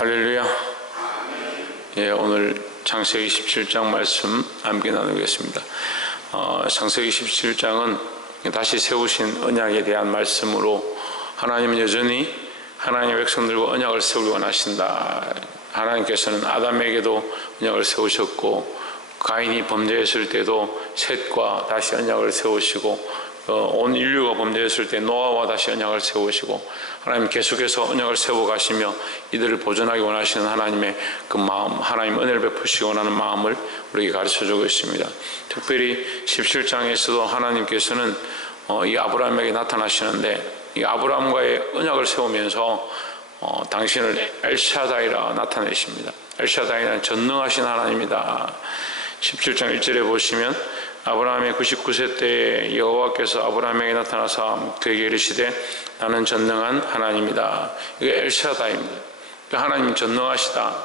할렐루야. 예, 오늘 창세기 17장 말씀 함께 나누겠습니다. 창세기 17장은 다시 세우신 언약에 대한 말씀으로 하나님은 여전히 하나님의 백성들과 언약을 세우기 원하신다. 하나님께서는 아담에게도 언약을 세우셨고 가인이 범죄했을 때도 셋과 다시 언약을 세우시고 온 인류가 범죄했을 때 노아와 다시 언약을 세우시고 하나님 계속해서 언약을 세워가시며 이들을 보존하기 원하시는 하나님의 그 마음, 하나님 은혜를 베푸시기 원하는 마음을 우리에게 가르쳐주고 있습니다. 특별히 17장에서도 하나님께서는 이 아브라함에게 나타나시는데 이 아브라함과의 언약을 세우면서 당신을 엘샤다이라 나타내십니다. 엘샤다이는 전능하신 하나님이다. 17장 1절에 보시면 아브라함의 99세 때 여호와께서 아브라함에게 나타나서 그에게 이르시되 나는 전능한 하나님이다. 이게 엘샤다입니다. 하나님은 전능하시다.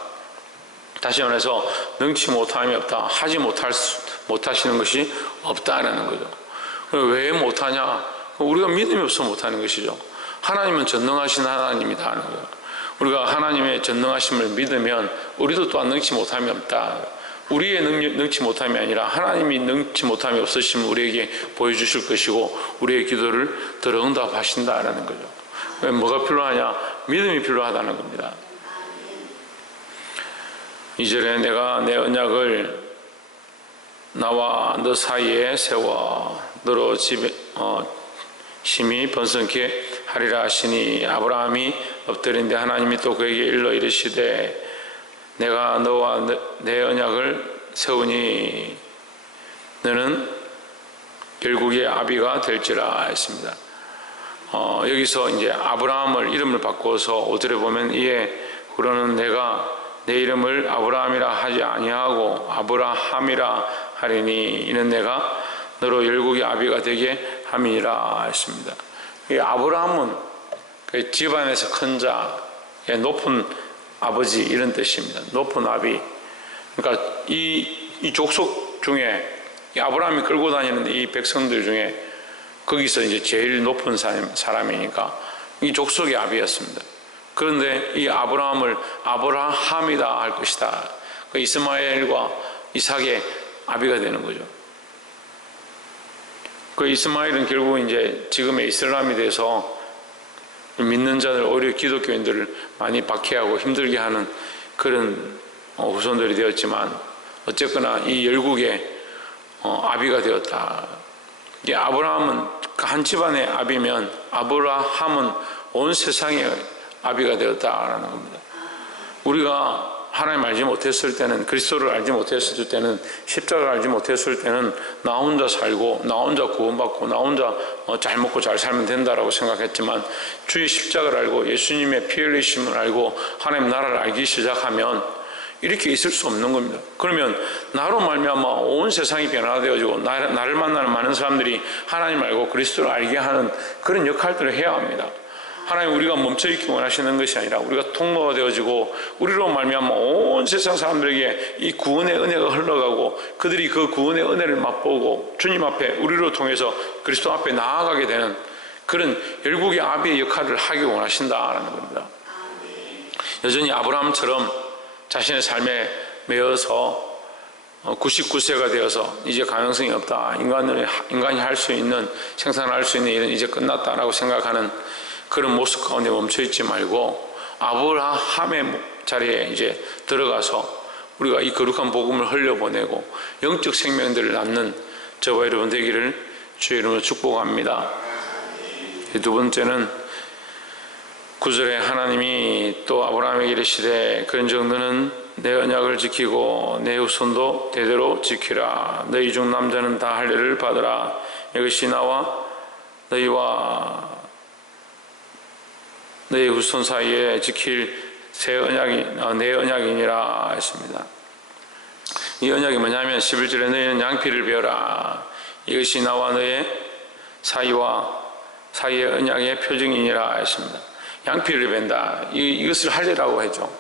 다시 말해서 능치 못함이 없다. 하지 못하시는 것이 없다라는 거죠. 왜 못하냐? 우리가 믿음이 없어 못하는 것이죠. 하나님은 전능하신 하나님이다 하는 거예요. 우리가 하나님의 전능하심을 믿으면 우리도 또한 능치 못함이 없다. 우리의 능치 못함이 아니라 하나님이 능치 못함이 없으시면 우리에게 보여주실 것이고 우리의 기도를 들어 응답하신다라는 거죠. 왜 뭐가 필요하냐? 믿음이 필요하다는 겁니다. 2절에 내가 내 언약을 나와 너 사이에 세워 너로 심히 번성케 하리라 하시니 아브라함이 엎드린데 하나님이 또 그에게 일러 이르시되 내가 너와 내 언약을 세우니 너는 결국에 아비가 될지라 했습니다. 여기서 이제 아브라함을 이름을 바꿔서 5절에 보면 이에 그러는 내가 내 이름을 아브라함이라 하지 아니하고 아브라함이라 하리니 이는 내가 너로 열국의 아비가 되게 함이니라 했습니다. 이 아브라함은 그 집안에서 큰 자, 높은 아버지 이런 뜻입니다. 높은 아비. 그러니까 이 족속 중에 이 아브라함이 끌고 다니는 이 백성들 중에 거기서 이제 제일 높은 사람이니까 이 족속의 아비였습니다. 그런데 이 아브라함을 아브라함이다 할 것이다. 그 이스마엘과 이삭의 아비가 되는 거죠. 그 이스마엘은 결국 이제 지금의 이슬람이 돼서 믿는 자들, 오히려 기독교인들을 많이 박해하고 힘들게 하는 그런 후손들이 되었지만 어쨌거나 이 열국의 아비가 되었다. 이 아브라함은 한 집안의 아비면 아브라함은 온 세상의 아비가 되었다라는 겁니다. 우리가 하나님 알지 못했을 때는, 그리스도를 알지 못했을 때는, 십자가를 알지 못했을 때는 나 혼자 살고 나 혼자 구원받고 나 혼자 잘 먹고 잘 살면 된다라고 생각했지만 주의 십자가를 알고 예수님의 피 흘리심을 알고 하나님 나라를 알기 시작하면 이렇게 있을 수 없는 겁니다. 그러면 나로 말미암아 온 세상이 변화되어지고 나를 만나는 많은 사람들이 하나님 알고 그리스도를 알게 하는 그런 역할들을 해야 합니다. 하나님 우리가 멈춰있기 원하시는 것이 아니라 우리가 통로가 되어지고 우리로 말미암아 온 세상 사람들에게 이 구원의 은혜가 흘러가고 그들이 그 구원의 은혜를 맛보고 주님 앞에 우리로 통해서 그리스도 앞에 나아가게 되는 그런 열국의 아비의 역할을 하기 원하신다라는 겁니다. 여전히 아브라함처럼 자신의 삶에 매여서 99세가 되어서 이제 가능성이 없다. 인간이 할 수 있는, 생산할 수 있는 일은 이제 끝났다라고 생각하는 그런 모습 가운데 멈춰있지 말고 아브라함의 자리에 이제 들어가서 우리가 이 거룩한 복음을 흘려보내고 영적 생명들을 낳는 저와 여러분 되기를 주의 이름으로 축복합니다. 두 번째는 9절에 하나님이 또 아브라함에게 이르시되 그런즉 너는 내 언약을 지키고 내 후손도 대대로 지키라. 너희 중 남자는 다 할례를 받으라. 이것이 나와 너희와 너희 후손 사이에 지킬 내 언약이니라 했습니다. 이 언약이 뭐냐면 11절에 너희는 양피를 베어라. 이것이 나와 너의 사이의 언약의 표징이니라 했습니다. 양피를 벤다. 이것을 할례라고 했죠.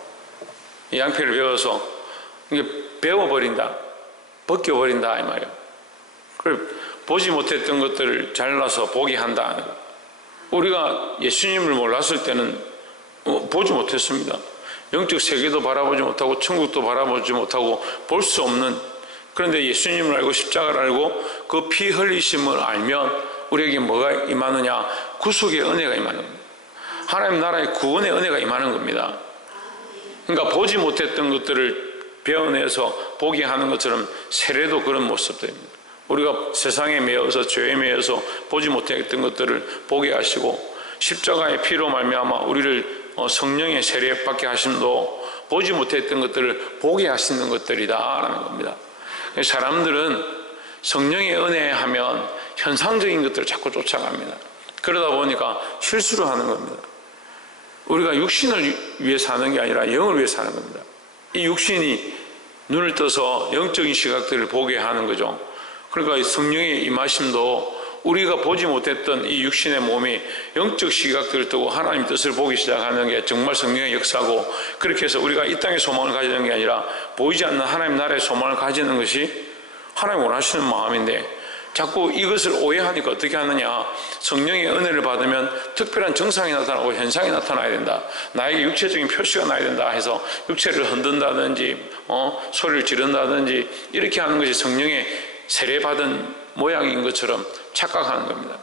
이 양피를 베어서 이게 베어버린다, 벗겨버린다 이 말이에요. 보지 못했던 것들을 잘라서 보게 한다. 우리가 예수님을 몰랐을 때는 보지 못했습니다. 영적 세계도 바라보지 못하고 천국도 바라보지 못하고 볼 수 없는, 그런데 예수님을 알고 십자가를 알고 그 피 흘리심을 알면 우리에게 뭐가 임하느냐? 구속의 은혜가 임하는 겁니다. 하나님 나라의 구원의 은혜가 임하는 겁니다. 그러니까 보지 못했던 것들을 베어내서 보게 하는 것처럼 세례도 그런 모습들입니다. 우리가 세상에 매여서 죄에 매여서 보지 못했던 것들을 보게 하시고, 십자가의 피로 말미암아 우리를 성령의 세례 받게 하심도 보지 못했던 것들을 보게 하시는 것들이다라는 겁니다. 사람들은 성령의 은혜 하면 현상적인 것들을 자꾸 쫓아갑니다. 그러다 보니까 실수를 하는 겁니다. 우리가 육신을 위해 사는 게 아니라 영을 위해 사는 겁니다. 이 육신이 눈을 떠서 영적인 시각들을 보게 하는 거죠. 그러니까 성령의 임하심도 우리가 보지 못했던 이 육신의 몸이 영적 시각들을 뜨고 하나님 뜻을 보기 시작하는 게 정말 성령의 역사고, 그렇게 해서 우리가 이 땅의 소망을 가지는 게 아니라 보이지 않는 하나님 나라의 소망을 가지는 것이 하나님 원하시는 마음인데, 자꾸 이것을 오해하니까 어떻게 하느냐? 성령의 은혜를 받으면 특별한 증상이 나타나고 현상이 나타나야 된다, 나에게 육체적인 표시가 나야 된다 해서 육체를 흔든다든지 소리를 지른다든지 이렇게 하는 것이 성령의 세례받은 모양인 것처럼 착각하는 겁니다.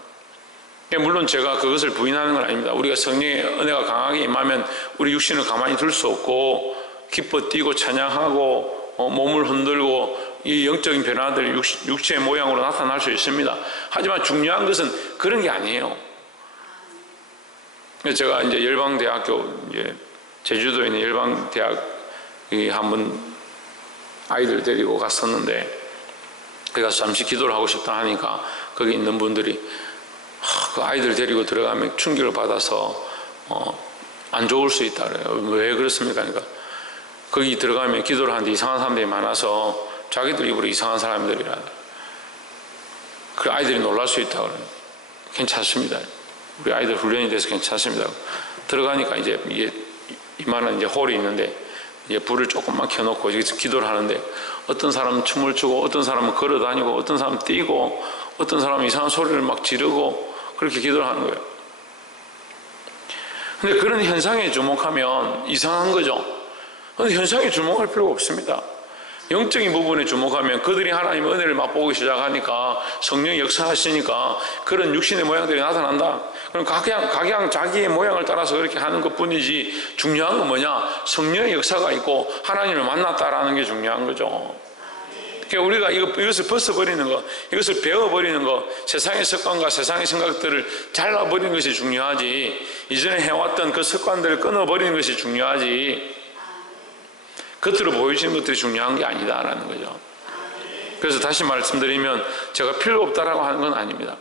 물론 제가 그것을 부인하는 건 아닙니다. 우리가 성령의 은혜가 강하게 임하면 우리 육신을 가만히 둘 수 없고 기뻐 뛰고 찬양하고 몸을 흔들고 이 영적인 변화들이 육체의 모양으로 나타날 수 있습니다. 하지만 중요한 것은 그런 게 아니에요. 제가 이제 열방대학교, 제주도에 있는 열방대학에 한번 아이들 데리고 갔었는데, 거기 가서 잠시 기도를 하고 싶다 하니까 거기 있는 분들이 그 아이들 데리고 들어가면 충격을 받아서 안 좋을 수 있다 그래요. 왜 그렇습니까? 그러니까 거기 들어가면 기도를 하는데 이상한 사람들이 많아서 자기들 입으로 이상한 사람들이라, 그 아이들이 놀랄 수 있다 그래요. 괜찮습니다. 우리 아이들 훈련이 돼서 괜찮습니다. 들어가니까 이제 이게 이만한 이제 홀이 있는데 이제 불을 조금만 켜놓고 여기서 기도를 하는데, 어떤 사람은 춤을 추고 어떤 사람은 걸어다니고 어떤 사람은 뛰고 어떤 사람은 이상한 소리를 막 지르고 그렇게 기도를 하는 거예요. 근데 그런 현상에 주목하면 이상한 거죠. 근데 현상에 주목할 필요가 없습니다. 영적인 부분에 주목하면 그들이 하나님의 은혜를 맛보기 시작하니까 성령이 역사하시니까 그런 육신의 모양들이 나타난다. 그럼 각양 자기의 모양을 따라서 그렇게 하는 것 뿐이지, 중요한 건 뭐냐? 성령의 역사가 있고 하나님을 만났다라는 게 중요한 거죠. 그러니까 우리가 이것을 벗어버리는 것, 이것을 배워버리는 것, 세상의 습관과 세상의 생각들을 잘라버리는 것이 중요하지, 이전에 해왔던 그 습관들을 끊어버리는 것이 중요하지, 겉으로 보여지는 것들이 중요한 게 아니다라는 거죠. 그래서 다시 말씀드리면 제가 필요 없다라고 하는 건 아닙니다.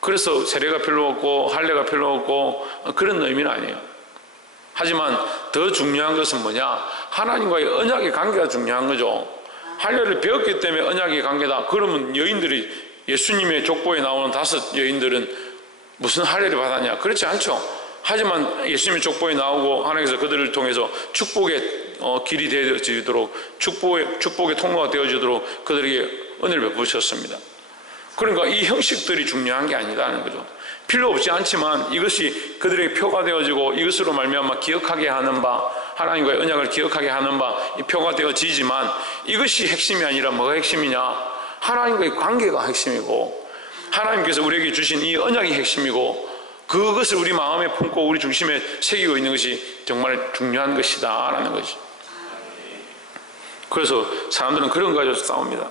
그래서 세례가 필요 없고 할례가 필요 없고 그런 의미는 아니에요. 하지만 더 중요한 것은 뭐냐? 하나님과의 언약의 관계가 중요한 거죠. 할례를 배웠기 때문에 언약의 관계다. 그러면 여인들이, 예수님의 족보에 나오는 5 여인들은 무슨 할례를 받았냐? 그렇지 않죠. 하지만 예수님의 족보에 나오고 하나님께서 그들을 통해서 축복의 길이 되어지도록, 축복의 통로가 되어지도록 그들에게 은혜를 베푸셨습니다. 그러니까 이 형식들이 중요한 게 아니다는 거죠. 필요 없지 않지만 이것이 그들에게 표가 되어지고 이것으로 말미암아 기억하게 하는 바, 하나님과의 언약을 기억하게 하는 바, 이 표가 되어지지만 이것이 핵심이 아니라 뭐가 핵심이냐? 하나님과의 관계가 핵심이고 하나님께서 우리에게 주신 이 언약이 핵심이고, 그것을 우리 마음에 품고 우리 중심에 새기고 있는 것이 정말 중요한 것이다 라는 거지. 그래서 사람들은 그런 거 가지고 싸웁니다.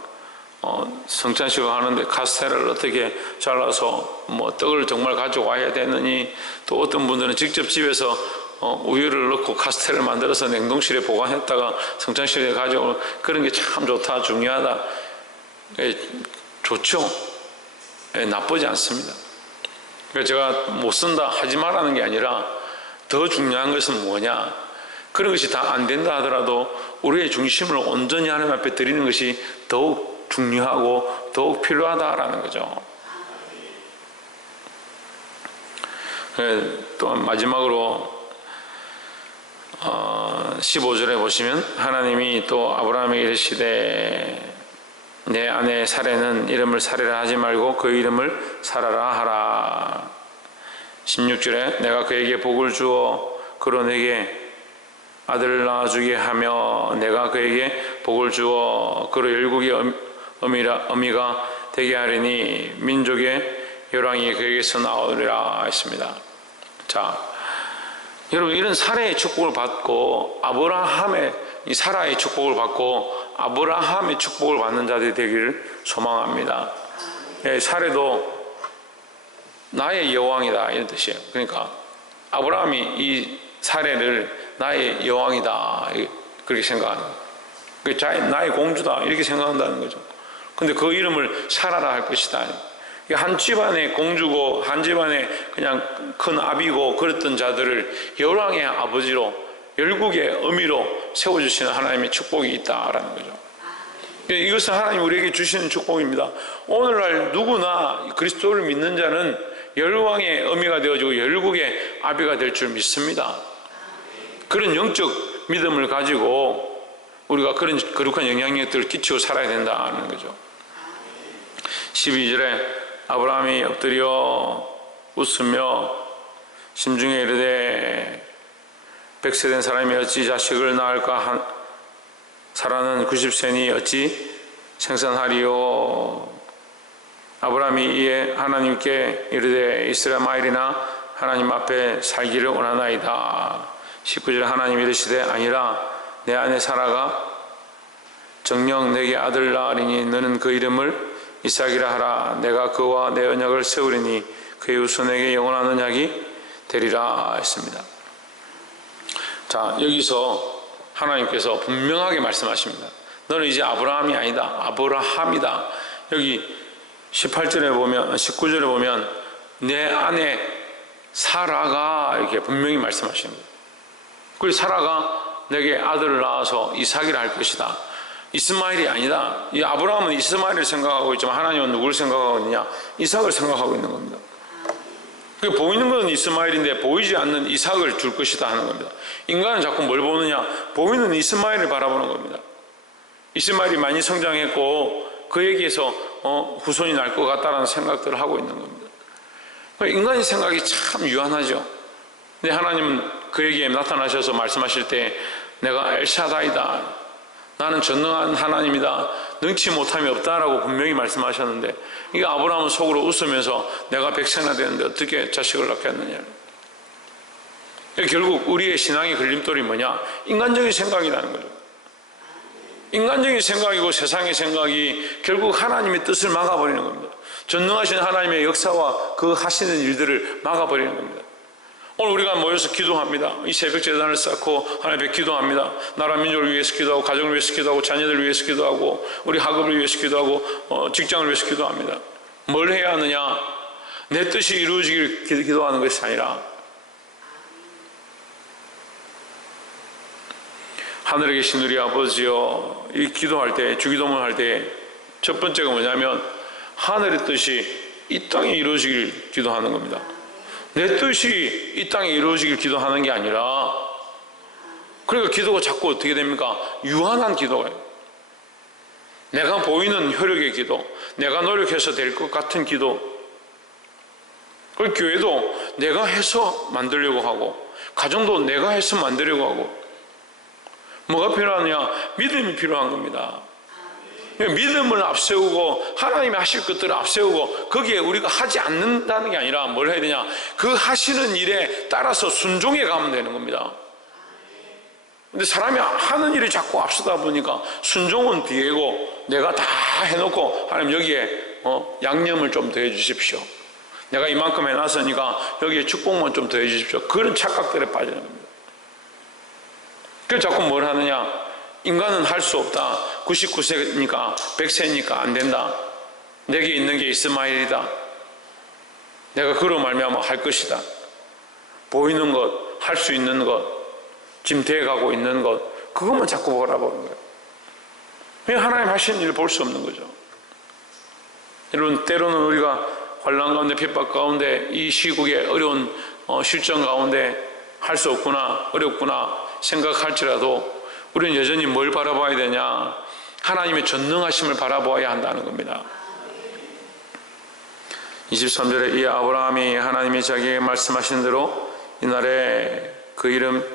성찬식을 하는데 카스테라를 어떻게 잘라서 떡을 정말 가져와야 되느니, 또 어떤 분들은 직접 집에서 우유를 넣고 카스테라를 만들어서 냉동실에 보관했다가 성찬식에 가져오는, 그런 게 참 좋다, 중요하다. 좋죠. 나쁘지 않습니다. 그래서 제가 못 쓴다, 하지 말라는 게 아니라 더 중요한 것은 뭐냐? 그런 것이 다 안 된다 하더라도 우리의 중심을 온전히 하나님 앞에 드리는 것이 더욱 중요하고 더욱 필요하다라는 거죠. 또 마지막으로 15절에 보시면 하나님이 또 아브라함에게 이르시되 내 아내 사레는 이름을 사레라 하지 말고 그 이름을 사라라 하라. 16절에 내가 그에게 복을 주어 그로 내게 아들을 낳아주게 하며 내가 그에게 복을 주어 그로 열국의 어미가 되게 하리니 민족의 요랑이 그에게서 나오리라 했습니다. 자, 여러분, 이런 사라의 축복을 받고 아브라함의 이 사라의 축복을 받고 아브라함의 축복을 받는 자들이 되기를 소망합니다. 사라도 나의 여왕이다 이런 뜻이에요. 그러니까 아브라함이 이 사라를 나의 여왕이다 그렇게 생각하는 거예요. 나의 공주다 이렇게 생각한다는 거죠. 근데 그 이름을 사라라 할 것이다. 한 집안의 공주고 한 집안의 그냥 큰 아비고 그랬던 자들을 열왕의 아버지로 열국의 어미로 세워주시는 하나님의 축복이 있다라는 거죠. 이것은 하나님 우리에게 주시는 축복입니다. 오늘날 누구나 그리스도를 믿는 자는 열왕의 어미가 되어지고 열국의 아비가 될 줄 믿습니다. 그런 영적 믿음을 가지고 우리가 그런 거룩한 영향력들을 끼치고 살아야 된다는 거죠. 12절에 아브라함이 엎드려 웃으며 심중에 이르되 100세 된 사람이 어찌 자식을 낳을까? 사라는 90세니 어찌 생산하리요? 아브라함이 이에 하나님께 이르되 이스라엘이나 하나님 앞에 살기를 원하나이다. 19절에 하나님이 이르시되 아니라 내 아내 사라가 정녕 내게 아들을 낳으리니 너는 그 이름을 이삭이라 하라. 내가 그와 내 언약을 세우리니 그의 후손에게 영원한 언약이 되리라 했습니다. 자, 여기서 하나님께서 분명하게 말씀하십니다. 너는 이제 아브라함이 아니다. 아브라함이다. 여기 18절에 보면 19절에 보면 내 아내 사라가 이렇게 분명히 말씀하십니다. 그리고 사라가 내게 아들을 낳아서 이삭이라 할 것이다. 이스마엘이 아니다. 이 아브라함은 이스마엘을 생각하고 있지만 하나님은 누구를 생각하고 있느냐? 이삭을 생각하고 있는 겁니다. 보이는 건 이스마엘인데 보이지 않는 이삭을 줄 것이다 하는 겁니다. 인간은 자꾸 뭘 보느냐? 보이는 이스마엘을 바라보는 겁니다. 이스마엘이 많이 성장했고 그에게서 후손이 날 것 같다라는 생각들을 하고 있는 겁니다. 인간의 생각이 참 유한하죠. 근데 하나님은 그에게 나타나셔서 말씀하실 때 내가 엘샤다이다. 나는 전능한 하나님이다. 능치 못함이 없다라고 분명히 말씀하셨는데 이게 아브라함은 속으로 웃으면서 내가 100세나 되는데 어떻게 자식을 낳겠느냐. 결국 우리의 신앙의 걸림돌이 뭐냐? 인간적인 생각이라는 거죠. 인간적인 생각이고 세상의 생각이 결국 하나님의 뜻을 막아버리는 겁니다. 전능하신 하나님의 역사와 그 하시는 일들을 막아버리는 겁니다. 오늘 우리가 모여서 기도합니다. 이 새벽 제단을 쌓고 하나님 앞에 기도합니다. 나라 민족을 위해서 기도하고 가정을 위해서 기도하고 자녀들을 위해서 기도하고 우리 학업을 위해서 기도하고 직장을 위해서 기도합니다. 뭘 해야 하느냐? 내 뜻이 이루어지길 기도하는 것이 아니라 하늘에 계신 우리 아버지여, 이 기도할 때, 주기도문 할 때 첫 번째가 뭐냐면 하늘의 뜻이 이 땅에 이루어지길 기도하는 겁니다. 내 뜻이 이 땅에 이루어지길 기도하는 게 아니라, 그러니까 기도가 자꾸 어떻게 됩니까? 유한한 기도예요. 내가 보이는 효력의 기도, 내가 노력해서 될 것 같은 기도. 그 교회도 내가 해서 만들려고 하고, 가정도 내가 해서 만들려고 하고. 뭐가 필요하느냐? 믿음이 필요한 겁니다. 믿음을 앞세우고 하나님이 하실 것들을 앞세우고 거기에 우리가 하지 않는다는 게 아니라 뭘 해야 되냐? 그 하시는 일에 따라서 순종해 가면 되는 겁니다. 근데 사람이 하는 일이 자꾸 앞서다 보니까 순종은 뒤에고 내가 다 해놓고 하나님 여기에 양념을 좀 더해 주십시오. 내가 이만큼 해놨으니까 여기에 축복만 좀 더해 주십시오. 그런 착각들에 빠지는 겁니다. 그래서 자꾸 뭘 하느냐? 인간은 할 수 없다. 99세니까 100세니까 안 된다. 내게 있는 게 이스마엘이다. 내가 그로 말미암아 할 것이다. 보이는 것, 할 수 있는 것, 지금 돼가고 있는 것, 그것만 자꾸 바라보는 거예요. 왜 하나님 하시는 일을 볼 수 없는 거죠? 여러분, 때로는 우리가 환난 가운데, 핍박 가운데, 이 시국의 어려운 실정 가운데 할 수 없구나, 어렵구나 생각할지라도 우리는 여전히 뭘 바라봐야 되냐? 하나님의 전능하심을 바라보아야 한다는 겁니다. 23절에 이 아브라함이 하나님이 자기에게 말씀하신 대로 이날에 그 이름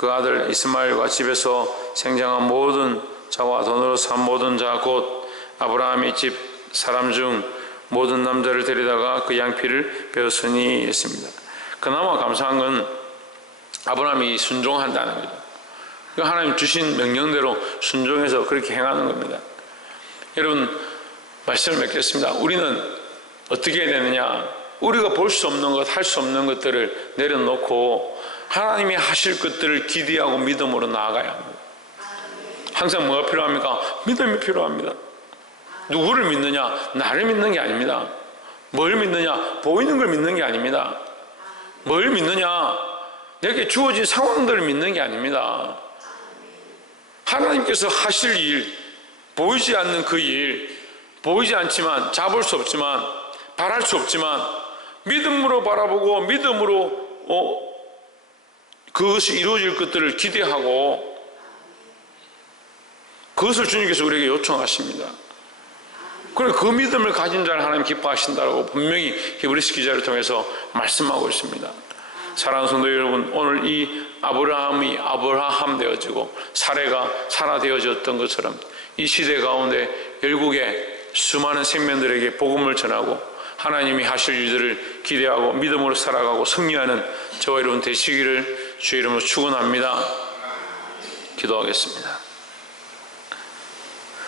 그 아들 이스마엘과 집에서 생장한 모든 자와 돈으로 산 모든 자 곧 아브라함의 집 사람 중 모든 남자를 데리다가 그 양피를 베었으니 했습니다. 그나마 감사한 건 아브라함이 순종한다는 거죠. 하나님 주신 명령대로 순종해서 그렇게 행하는 겁니다. 여러분, 말씀을 맺겠습니다. 우리는 어떻게 해야 되느냐? 우리가 볼 수 없는 것, 할 수 없는 것들을 내려놓고 하나님이 하실 것들을 기대하고 믿음으로 나아가야 합니다. 항상 뭐가 필요합니까? 믿음이 필요합니다. 누구를 믿느냐? 나를 믿는 게 아닙니다. 뭘 믿느냐? 보이는 걸 믿는 게 아닙니다. 뭘 믿느냐? 내게 주어진 상황들을 믿는 게 아닙니다. 하나님께서 하실 일, 보이지 않는 그 일, 보이지 않지만, 잡을 수 없지만, 바랄 수 없지만 믿음으로 바라보고 믿음으로 그것이 이루어질 것들을 기대하고 그것을 주님께서 우리에게 요청하십니다. 그리고 그 믿음을 가진 자를 하나님 기뻐하신다고 분명히 히브리서 기자를 통해서 말씀하고 있습니다. 사랑하는 성도 여러분, 오늘 이 아브라함이 아브라함 되어지고 사레가 사라 되어졌던 것처럼 이 시대 가운데 열국의 수많은 생명들에게 복음을 전하고 하나님이 하실 일들을 기대하고 믿음으로 살아가고 승리하는 저와 여러분 되시기를 주의 이름으로 축원합니다. 기도하겠습니다.